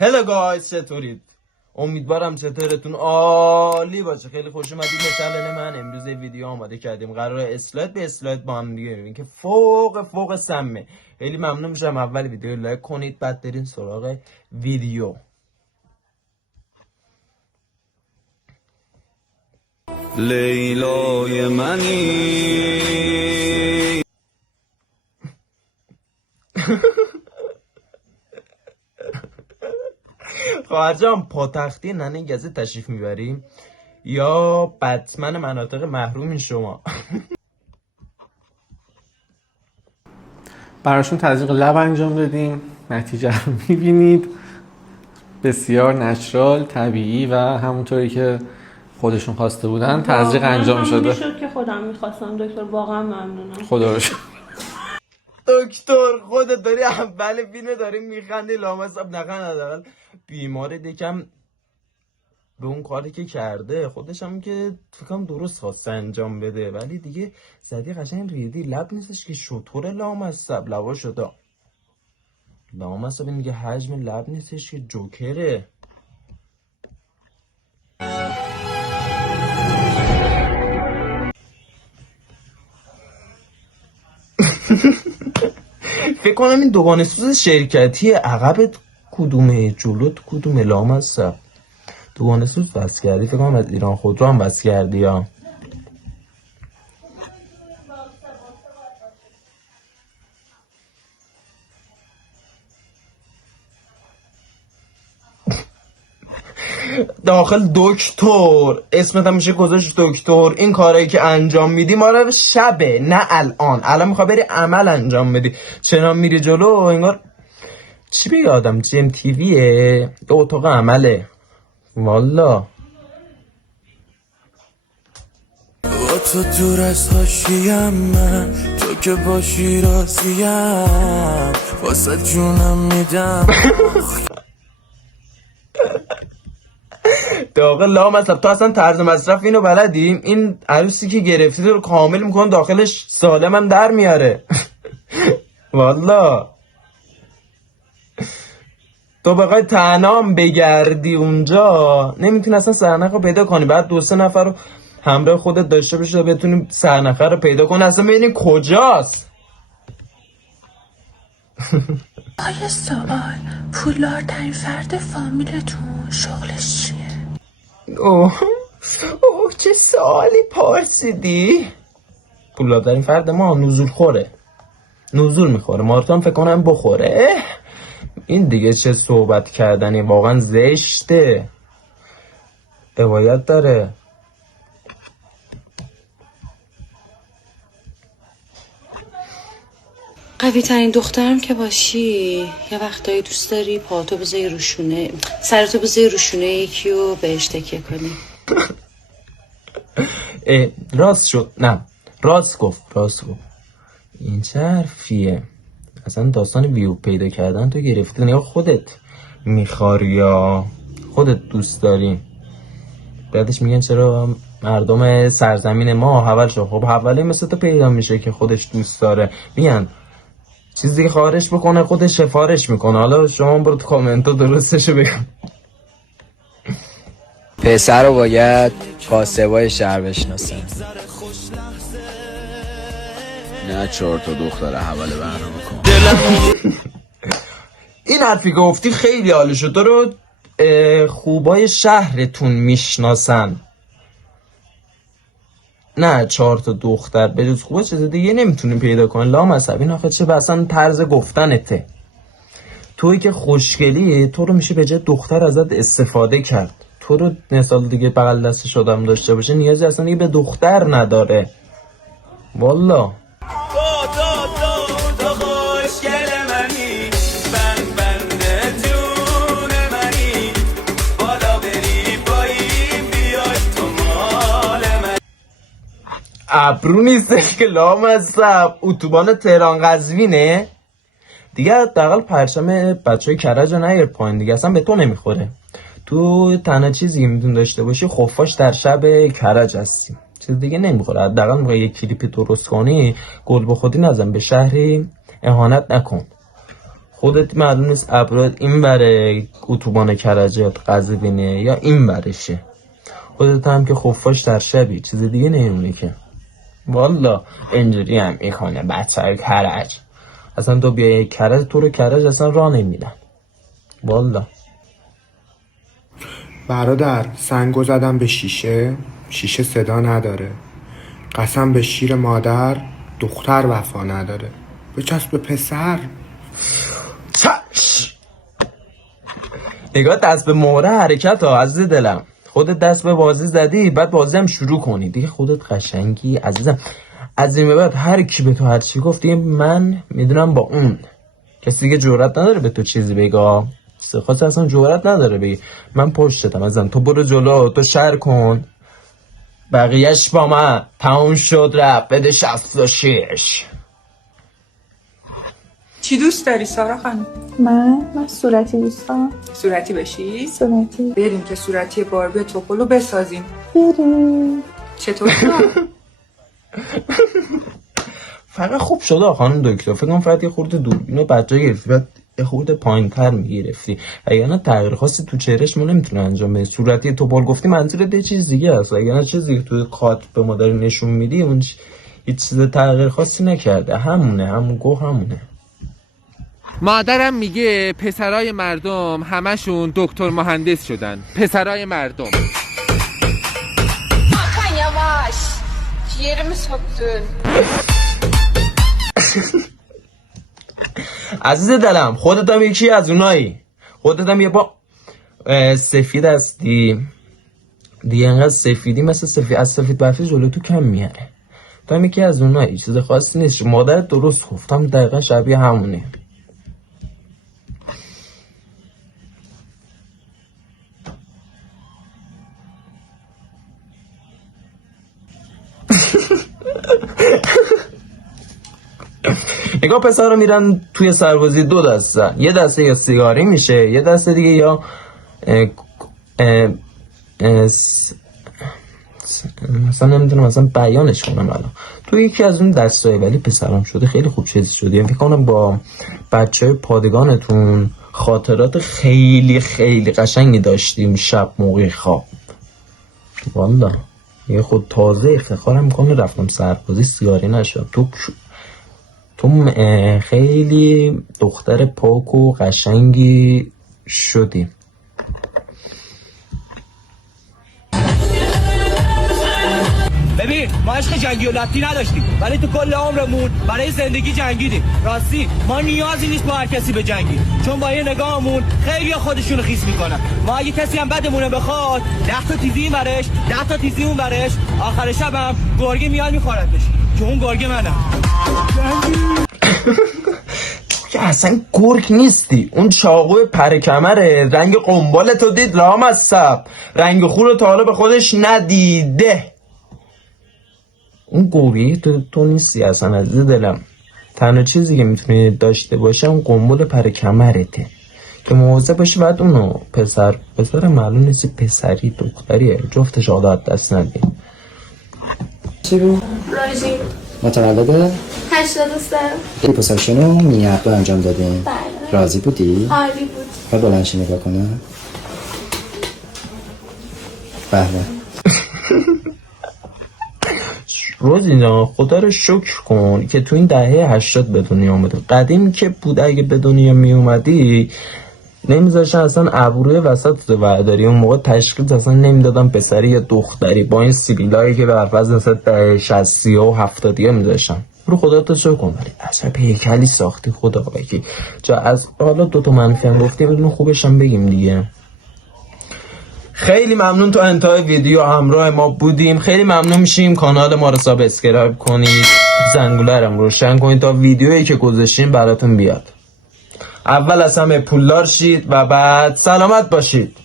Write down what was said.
هلو گایز، چطورید؟ امیدوارم چطورتون عالی باشه. خیلی خوش اومدید به چنل من. امروز ویدیو آماده کردیم، قراره اسلاید به اسلاید با هم دیگه ببینیم که فوق سمه. خیلی ممنون میشم اول ویدیو لایک کنید، بعد بریم سراغ ویدیو. لیلای منی. خواهر جان، پاتختی ننه گزه تشریف میبریم یا بتمن مناطق محروم شما؟ براشون تزریق لب انجام دادیم، نتیجه رو میبینید، بسیار نچرال، طبیعی و همونطوری که خودشون خواسته بودن تزریق انجام شده. شد که خودم میخواستم دکتر، واقعا ممنونم. خدا رو شکر. دکتر خودت داری اول بینه داری میخندی، لامصب نخند. بیمار دیکم به اون کاری که کرده خودش هم که فکرم درست خواسته انجام بده، ولی دیگه زدی قشنگ ریدی. لب نیستش که شطور لامصب، لبا شده لامصب. این دیگه حجم لب نیستش که جوکره. فکر کنم این دوگانه سوز شرکتی عقبت کدومه، جلوت کدومه لامصب؟ دوگانه سوز بس کردی، فکر کنم از ایران خودرو هم بس کردی ها. داخل دکتر اسمت هم میشه گذاشت دکتر. این کارایی که انجام میدی ما رو شبه، نه الان میخوای بری عمل انجام بدی، چرا میری جلو؟ انگار چی بگه آدم، جیم تیویه اتاق عمله والا. با تو دور از حاشیم، من تو که باشی راضیم، واسه جونم میدم. داخل لامصب تو اصلا طرز مصرف اینو بلدیم؟ این عروسی که گرفتی تو رو کامل میکن، داخلش سالم هم در میاره. والا تو بخوای تنام بگردی اونجا نمیتونی اصلا سرنخ رو پیدا کنی، بعد 2-3 نفر رو همراه خودت داشته باشی تا بتونی سرنخ رو پیدا کنی. اصلا ببینی کجاست. آیا سوال، پولدارترین فرد فامیلتون شغلش چیه؟ اوه چه سوالی پرسیدی. پولدارترین فرد ما نزول خوره، نزول میخوره. مارتون فکر کنم بخوره. این دیگه چه صحبت کردنی، واقعا زشته، روایت داره. قوی ترین دخترم که باشی یه وقتایی دوست داری پاهاتو بذاری روشونه، سرتو بذاری روشونه یکی و بهش تکیه کنی. راست شد، نه راست گفت. این چه حرفیه؟ اصلا داستان ویو پیدا کردن تو گرفتی یا خودت میخواری یا خودت دوست داری؟ بعدش میگن چرا مردم سرزمین ما حول شد. خب حوله مثل تو پیدا میشه که خودش دوست داره. میگن چیزی خواهرش بکنه خودش سفارش میکنه. حالا شما برو تو کامنت ها درستشو بگم. پسر رو باید کاسبای شهر بشناسن، نه 4 تا دختر حواله برنامه کن. این حرفی که گفتی خیلی حالی شد. تو رو خوبای شهرتون میشناسن، نه 4 تا دختر. به جز خوبه چیز دیگه نمیتونی پیدا کنی. لامصب این آخه چه اصلا طرز گفتنته. توی که خوشگلی تو رو میشه به جای دختر ازت استفاده کرد. تو رو مثال دیگه بغل دستش آدم داشته باشه نیازی اصلا دیگه به دختر نداره والا. ابرو نیستش که لامصب، اتوبان تهران قزوینه دیگه. حداقل پرچم بچهای کرج رو نیار پایین دیگه، اصلا به تو نمیخوره. تو تنها چیزی که میتون داشته باشی خفاش در شب کرج هستیم، چیز دیگه نمیخوره. حداقل موقع یک کلیپ درست کنی گل به خودی نزن، به شهری اهانت نکن. خودت معلوم نیست ابراد این بره اتوبان کرجات قزوینه یا این برشه. خودت هم که خفاش در شبی چیز دیگه نمیمونه که. والا اینجوری هم میکنه بچه های کرج. اصلا تو بیای کرج تو رو کرج اصلا راه نمیدن. والا برادر سنگو زدم به شیشه صدا نداره. قسم به شیر مادر دختر وفا نداره. بچسب به پسر. چش نگاه دست به مهره حرکت ها عزیز دلم. خودت دست به بازی زدی بعد بازی هم شروع کنی دیگه. خودت قشنگی عزیزم. از این به بعد هر کی به تو هر چی گفت دیگه من میدونم با اون. کسی دیگه جرئت نداره به تو چیزی بگه. خاص اصلا جرئت نداره بگی من پشتتم ازم. تو برو جلو تو شر کن بقیهش با من. تموم شد رفت بده 66. چی دوست داری سارا خانم؟ من صورتی دوست دارم. صورتی بشی؟ صورتی. بریم که صورتی باربی توپلو بسازیم. بریم. چطور شد؟ فقط خوب شده خانم دکتر. فکر کنم فقط یه خورده دوربینو بچه‌ها گرفتی بعد یه خورده پایین‌تر میگرفتی. اگه نه تغییر خاصی تو چهرهش ما نمیتونه انجام بده. صورتی توپل گفتی منظورت یه چیز دیگه است. اگه نه چیزی تو کات به ما داری نشون میدی اون هیچ چیز تغییر خاصی نکرده. همونه. مادرم میگه پسرای مردم همشون دکتر مهندس شدن. پسرای مردم. Hakan yavaş. Ciğerimi soktun. عزیز دلم خودت هم یکی از اونایی. خودت هم یه با سفید هستی دیگه. انقدر سفیدی مثل سفید برفی جلو تو کم میاره. تو هم یکی از اونایی. چیز خاصی نیست. مادرت درست گفتم دقیقا شبیه همونه. نگاه پسر رو میرن توی سربازی دو دسته. یه دسته یا سیگاری میشه یه دسته دیگه یا مثلا نمیدونم مثلا بیانش کنم الان. تو یکی از اون دستای ولی پسرم شده خیلی خوب چیزی شده. فکر کنم با بچهای پادگانتون خاطرات خیلی خیلی قشنگی داشتیم شب موقع خواب. والا یه خود تازه افتخارم میکنه رفتم سربازی سیگاری نشد. تو خیلی دختر پاک و قشنگی شدی. ببین ما عشق جنگی و لطی نداشتیم ولی تو کل عمرمون برای زندگی جنگیدیم. راستی ما نیازی نیست با هر کسی به جنگی چون با یه نگاهمون خیلی خودشونو خیس میکنن. ما اگه کسی هم بدمونه بخواد 10 تا تیزی این برش 10 تا تیزی اون برش آخر شب هم گرگی میاد میخوردش که اون گرگی منم. که اصلا گرگ نیستی. اون چاقوی پرکمره رنگ قنبالتو دید لامصب. رنگ خون رو تا حالا به خودش ندیده. اون گوری تو نیستی اصلا عزیز دلم. تنها چیزی که میتونی داشته باشه اون قنبل پرکمرته که مواظب باشی. بعد اونو پسر معلوم نیستی پسری دختریه جفتش عادت دست ندیم. چی بود؟ راجی متولد 83. لیپوساکشن رو مینی عقل انجام دادیم. بله. راضی بودی؟ عالی بود. خب بلندشی نگاه کنه. بله. روز اینا خدا رو شکر کن که تو این دهه 80 به دنیا آمده. قدیم که بود اگه به دنیا می اومدی نمیذاشتن اصلا ابروی وسط تو برداری. اون موقع تشخیص اصلا نمیدادن پسری یا دختری با این سیبیلایی که به فرض مثلا دهه 60 و 70 میذاشتن. رو خدا تو شکر کن. ولی اصلا هیکلی ساختی خدا وکیل. جا از حالا 2 منفی هم گفتیم بدون خوبش هم بگیم دیگه. خیلی ممنون تا انتهای ویدیو همراه ما بودیم. خیلی ممنون میشیم کانال ما رو سابسکرایب کنید. زنگوله رو روشن کنید تا ویدیویی که گذاشتیم براتون بیاد. اول از همه پولدار شید و بعد سلامت باشید.